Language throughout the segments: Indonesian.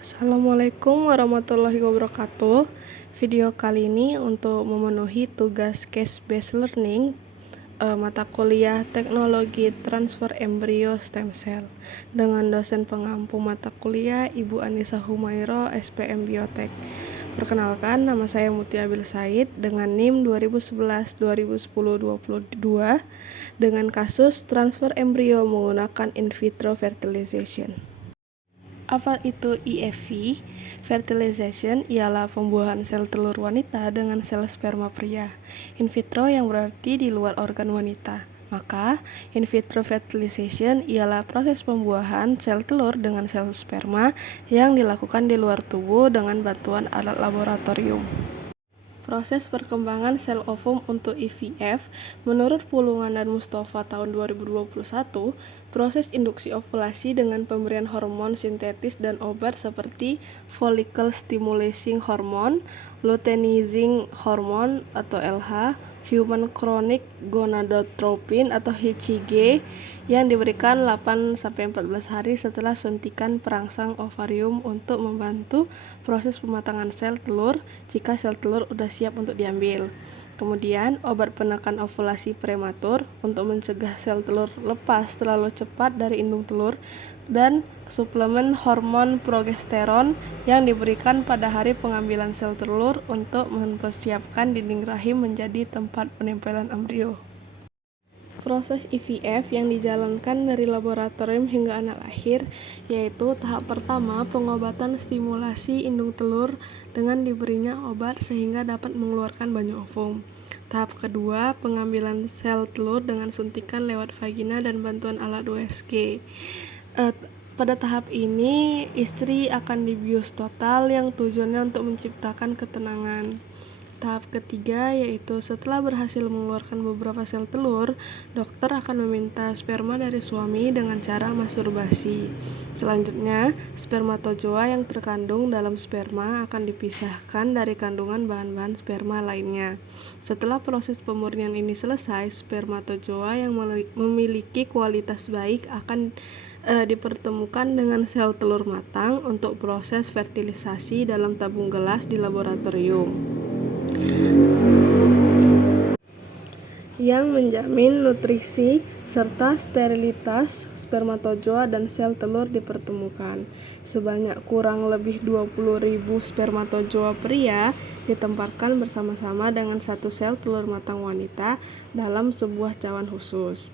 Assalamualaikum warahmatullahi wabarakatuh. Video kali ini untuk memenuhi tugas case-based learning mata kuliah Teknologi Transfer Embrio Stem Cell dengan dosen pengampu mata kuliah Ibu Anissa Humairo, SPM Biotek. Perkenalkan, nama saya Mutia Abil Said dengan NIM 2011-2010-22 dengan kasus transfer embrio menggunakan in vitro fertilization. Apa itu IFV? Fertilization ialah pembuahan sel telur wanita dengan sel sperma pria. In vitro yang berarti di luar organ wanita. Maka, in vitro fertilization ialah proses pembuahan sel telur dengan sel sperma yang dilakukan di luar tubuh dengan bantuan alat laboratorium. Proses perkembangan sel ovum untuk IVF, menurut Pulungan dan Mustafa tahun 2021, proses induksi ovulasi dengan pemberian hormon sintetis dan obat seperti follicle stimulating hormone, luteinizing hormone atau LH, human chronic gonadotropin atau HCG yang diberikan 8-14 hari setelah suntikan perangsang ovarium untuk membantu proses pematangan sel telur jika sel telur sudah siap untuk diambil. Kemudian, obat penekan ovulasi prematur untuk mencegah sel telur lepas terlalu cepat dari indung telur dan suplemen hormon progesteron yang diberikan pada hari pengambilan sel telur untuk mempersiapkan dinding rahim menjadi tempat penempelan embrio. Proses IVF yang dijalankan dari laboratorium hingga anak lahir, yaitu tahap pertama pengobatan stimulasi indung telur dengan diberinya obat sehingga dapat mengeluarkan banyak ovum. Tahap kedua, pengambilan sel telur dengan suntikan lewat vagina dan bantuan alat USG. Pada tahap ini, istri akan dibius total yang tujuannya untuk menciptakan ketenangan. Tahap ketiga yaitu setelah berhasil mengeluarkan beberapa sel telur, dokter akan meminta sperma dari suami dengan cara masturbasi. Selanjutnya, spermatozoa yang terkandung dalam sperma akan dipisahkan dari kandungan bahan-bahan sperma lainnya. Setelah proses pemurnian ini selesai, spermatozoa yang memiliki kualitas baik akan dipertemukan dengan sel telur matang untuk proses fertilisasi dalam tabung gelas di laboratorium yang menjamin nutrisi serta sterilitas spermatozoa dan sel telur dipertemukan. Sebanyak kurang lebih 20.000 spermatozoa pria ditempatkan bersama-sama dengan satu sel telur matang wanita dalam sebuah cawan khusus.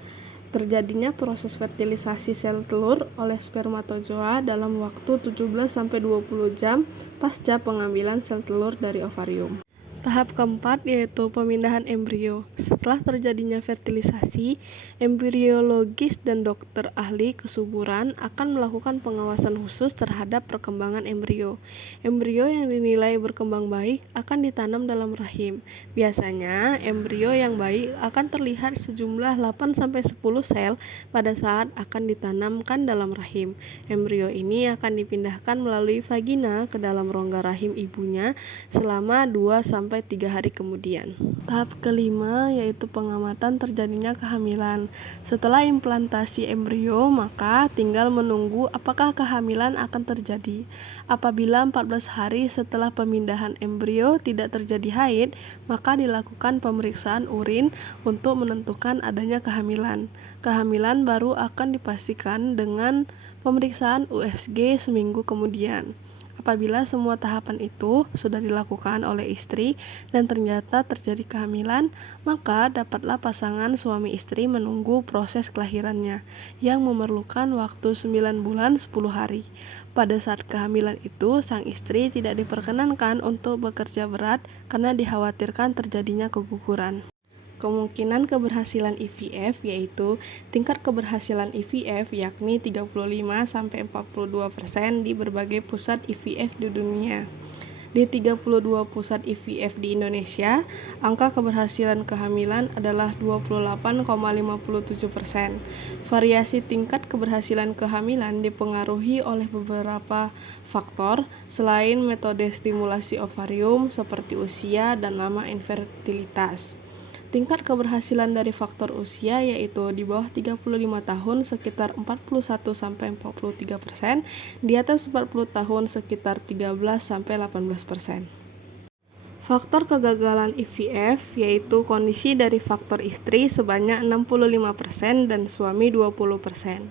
Terjadinya proses fertilisasi sel telur oleh spermatozoa dalam waktu 17-20 jam pasca pengambilan sel telur dari ovarium. Tahap keempat yaitu pemindahan embrio. Setelah terjadinya fertilisasi, embriologis dan dokter ahli kesuburan akan melakukan pengawasan khusus terhadap perkembangan embrio. Embrio yang dinilai berkembang baik akan ditanam dalam rahim. Biasanya, embrio yang baik akan terlihat sejumlah 8-10 sel pada saat akan ditanamkan dalam rahim. Embrio ini akan dipindahkan melalui vagina ke dalam rongga rahim ibunya selama 2-3 hari kemudian. Tahap kelima yaitu pengamatan terjadinya kehamilan. Setelah implantasi embrio, maka tinggal menunggu apakah kehamilan akan terjadi. Apabila 14 hari setelah pemindahan embrio tidak terjadi haid, maka dilakukan pemeriksaan urin untuk menentukan adanya kehamilan. Kehamilan baru akan dipastikan dengan pemeriksaan USG seminggu kemudian. Apabila semua tahapan itu sudah dilakukan oleh istri dan ternyata terjadi kehamilan, maka dapatlah pasangan suami istri menunggu proses kelahirannya yang memerlukan waktu 9 bulan 10 hari. Pada saat kehamilan itu, sang istri tidak diperkenankan untuk bekerja berat karena dikhawatirkan terjadinya keguguran. Kemungkinan keberhasilan IVF yaitu tingkat keberhasilan IVF yakni 35-42% di berbagai pusat IVF di dunia. Di 32 pusat IVF di Indonesia, angka keberhasilan kehamilan adalah 28,57%. Variasi tingkat keberhasilan kehamilan dipengaruhi oleh beberapa faktor selain metode stimulasi ovarium seperti usia dan lama infertilitas. Tingkat keberhasilan dari faktor usia yaitu di bawah 35 tahun sekitar 41-43%, di atas 40 tahun sekitar 13-18%. Faktor kegagalan IVF yaitu kondisi dari faktor istri sebanyak 65% dan suami 20%.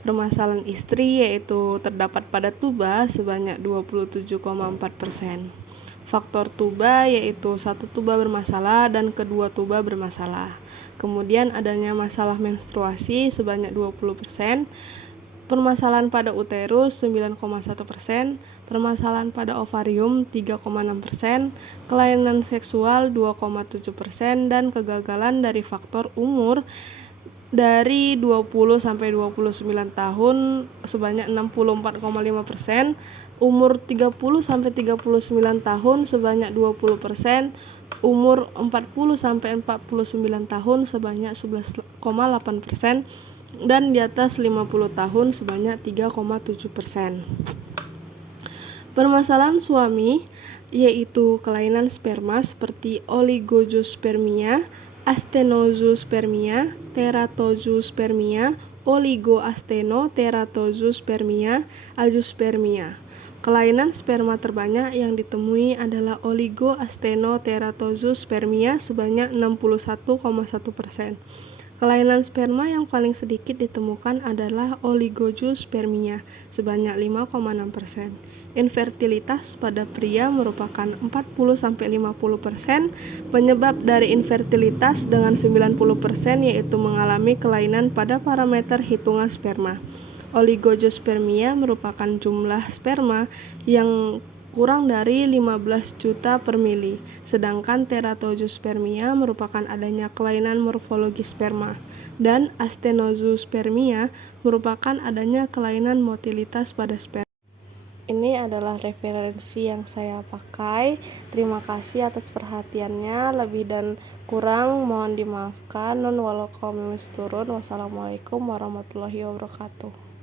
Permasalahan istri yaitu terdapat pada tuba sebanyak 27,4%. Faktor tuba yaitu satu tuba bermasalah dan kedua tuba bermasalah. Kemudian adanya masalah menstruasi sebanyak 20%, permasalahan pada uterus 9,1%, permasalahan pada ovarium 3,6%, kelainan seksual 2,7%, dan kegagalan dari faktor umur dari 20 sampai 29 tahun sebanyak 64,5%, umur 30 sampai 39 tahun sebanyak 20%, umur 40 sampai 49 tahun sebanyak 11,8%, dan di atas 50 tahun sebanyak 3,7%. Permasalahan suami yaitu kelainan sperma seperti oligozoospermia, astenozoospermia, teratozoospermia, oligoastenoteratozoospermia, azoospermia. Kelainan sperma terbanyak yang ditemui adalah oligoastenoteratozoospermia sebanyak 61,1%. Kelainan sperma yang paling sedikit ditemukan adalah oligozoospermia sebanyak 5,6%. Infertilitas pada pria merupakan 40-50%. Penyebab dari infertilitas dengan 90% yaitu mengalami kelainan pada parameter hitungan sperma. Oligozoospermia merupakan jumlah sperma yang kurang dari 15 juta per mili, sedangkan teratozoospermia merupakan adanya kelainan morfologi sperma, dan astenozoospermia merupakan adanya kelainan motilitas pada sperma. Ini adalah referensi yang saya pakai. Terima kasih atas perhatiannya. Lebih dan kurang mohon dimaafkan. Wassalamualaikum warahmatullahi wabarakatuh.